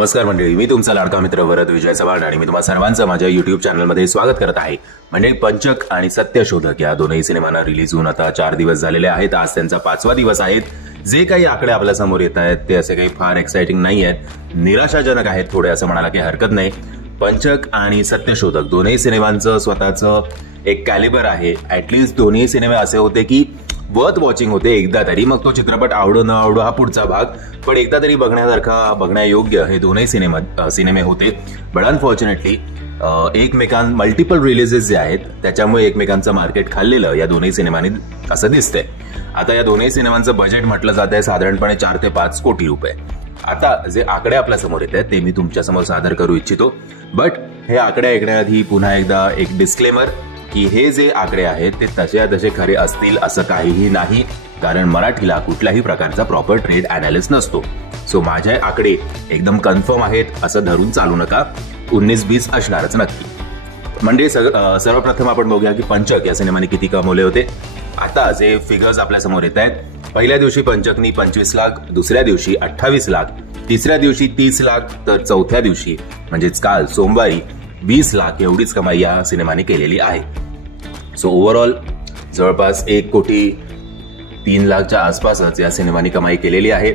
नमस्कार मंडळी, मी तुमचा लाडका मित्र वरद विजय चव्हाण आणि मी तुम्हा सर्वांचं माझ्या युट्यूब चॅनलमध्ये स्वागत करत आहे। म्हणजे पंचक आणि सत्यशोधक या दोनही सिनेमांना रिलीज होऊन आता 4 दिवस झालेले आहेत। आज त्यांचा 5वा दिवस आहे। जे काही आकडे आपल्या समोर येत आहेत ते असे काही फार एक्साइटिंग नाही आहेत, निराशाजनक आहेत थोडे, असं म्हणायला काही हरकत नाही। पंचक आणि सत्यशोधक दोन्ही सिनेमांचं स्वतःचं एक कॅलिबर आहे। ऍटलीस्ट दोन्ही सिनेमे असे होते की वर्थ वॉचिंग होते एकदा तरी, मग तो चित्रपट आवडो न आवडो हा पुढचा भाग, पण एकदा तरी बघण्यासारखा, बघण्यायोग्य हे दोन्ही सिनेमे होते। बट अनफॉर्च्युनेटली मल्टिपल रिलीजेस जे आहेत त्याच्यामुळे एकमेकांचं मार्केट खाल्लेलं या दोन्ही सिनेमांनी असं दिसतंय। आता या दोन्ही सिनेमांचं बजेट म्हटलं जात आहे साधारणपणे 4 ते 5 कोटी रुपये। आता जे आकडे आपल्या समोर येत आहेत ते मी तुमच्या समोर सादर करू इच्छितो, बट हे आकडे ऐकण्याआधी पुन्हा एकदा एक डिस्क्लेमर की हे जे आकडे आहेत ते तसे खरे असतील असं काहीही नाही, कारण मराठीला कुठल्याही प्रकारचा प्रॉपर ट्रेड अनालिस्ट नसतो। सो माझे आकडे एकदम कन्फर्म आहेत असं धरून चालू नका, 19-20 असणारच नक्की। म्हणजे सर्वप्रथम आपण बघूया की पंचक या सिनेमाने किती कमवले होते। आता जे फिगर्स आपल्या समोर येत आहेत, पहिल्या दिवशी पंचकनी 25 लाख, दुसऱ्या दिवशी 28 लाख, तिसऱ्या दिवशी 30 लाख, तर चौथ्या दिवशी म्हणजेच काल सोमवारी 20 लाख एवढीच कमाई या सिनेमाने केलेली आहे। सो ओव्हरऑल जवळपास 1,03 लाखच्या आसपासच या सिनेमाने कमाई केलेली आहे,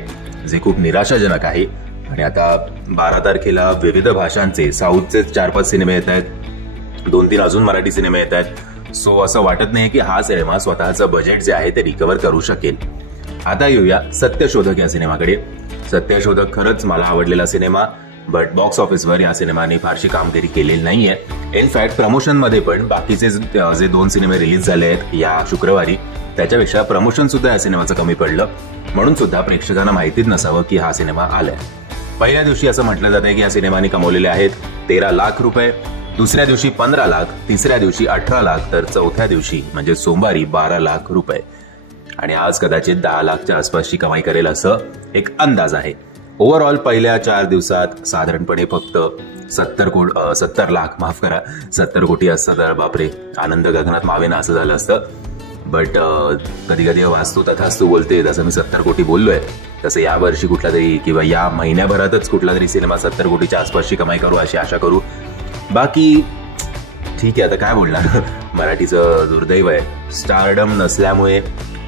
जे खूप निराशाजनक आहे। आणि आता 12 तारखेला विविध भाषांचे साऊथचे 4-5 सिनेमे येत आहेत, 2-3 अजून मराठी सिनेमे येत आहेत। सो असं वाटत नाही की हा सिनेमा स्वतःचं बजेट जे आहे ते रिकव्हर करू शकेल। आता येऊया सत्यशोधक या सिनेमाकडे। सत्यशोधक खरंच मला आवडलेला सिनेमा, बट बॉक्स ऑफिसवर या सिनेमाने फारशी कामगिरी केलेली नाहीये। इनफॅक्ट प्रमोशन मध्ये पण बाकीचे जे 2 सिनेमे रिलीज झाले आहेत या शुक्रवारी त्याच्यापेक्षा प्रमोशन सुद्धा या सिनेमाचं कमी पडलं, म्हणून सुद्धा प्रेक्षकांना माहितीच नसावं की हा सिनेमा आलाय। पहिल्या दिवशी असं म्हटलं जातंय की या सिनेमाने कमवलेले आहेत 13 लाख रुपये, दुसऱ्या दिवशी 15 लाख, तिसऱ्या दिवशी 18 लाख, तर चौथ्या दिवशी म्हणजे सोमवारी 12 लाख रुपये। आणि आज कदाचित 10 लाखच्या आसपासची कमाई करेल असं एक अंदाज आहे। ओव्हरऑल पहिल्या 4 दिवसात साधारणपणे फक्त 70 कोटी असतं तर बापरे, आनंद गगनात मावेना असं झालं असतं। बट कधी कधी वास्तू तथास्तू बोलते, जसं मी 70 कोटी बोललोय तसं या वर्षी कुठला तरी किंवा या महिन्याभरातच कुठला तरी सिनेमा 70 कोटीच्या आसपासची कमाई करू अशी आशा करू। बाकी ठीक आहे, आता काय बोलणार, मराठीचं दुर्दैव आहे, स्टारडम नसल्यामुळे,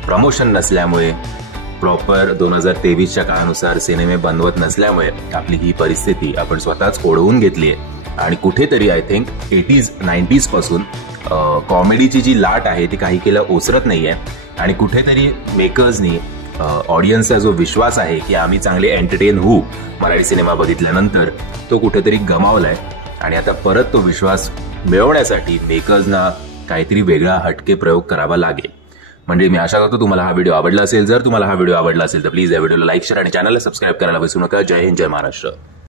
प्रमोशन नसल्यामुळे, प्रॉपर 2023च्या काळानुसार सिनेमे बनवत नसल्यामुळे आपली ही परिस्थिती आपण स्वतःच ओढवून घेतली आहे। आणि कुठेतरी आय थिंक 80s-90s पासून कॉमेडीची जी लाट आहे ती काही केलं ओसरत नाहीये, आणि कुठेतरी मेकर्सनी ऑडियन्सचा जो विश्वास आहे की आम्ही चांगले एंटरटेन होऊ मराठी सिनेमा बघितल्यानंतर, तो कुठेतरी गमावलाय। आणि आता परत तो विश्वास मिळवण्यासाठी मेकर्सना काहीतरी वेगळा हटके प्रयोग करावा लागेल। म्हणजे मी आशा करतो तुम्हाला हा व्हिडिओ आवडला असेल। जर तुम्हाला हा व्हिडिओ आवडला असेल तर प्लीज या व्हिडिओला लाईक, शेअर आणि चॅनलला सबस्क्राईब करायला विसरू नका। जय हिंद, जय महाराष्ट्र।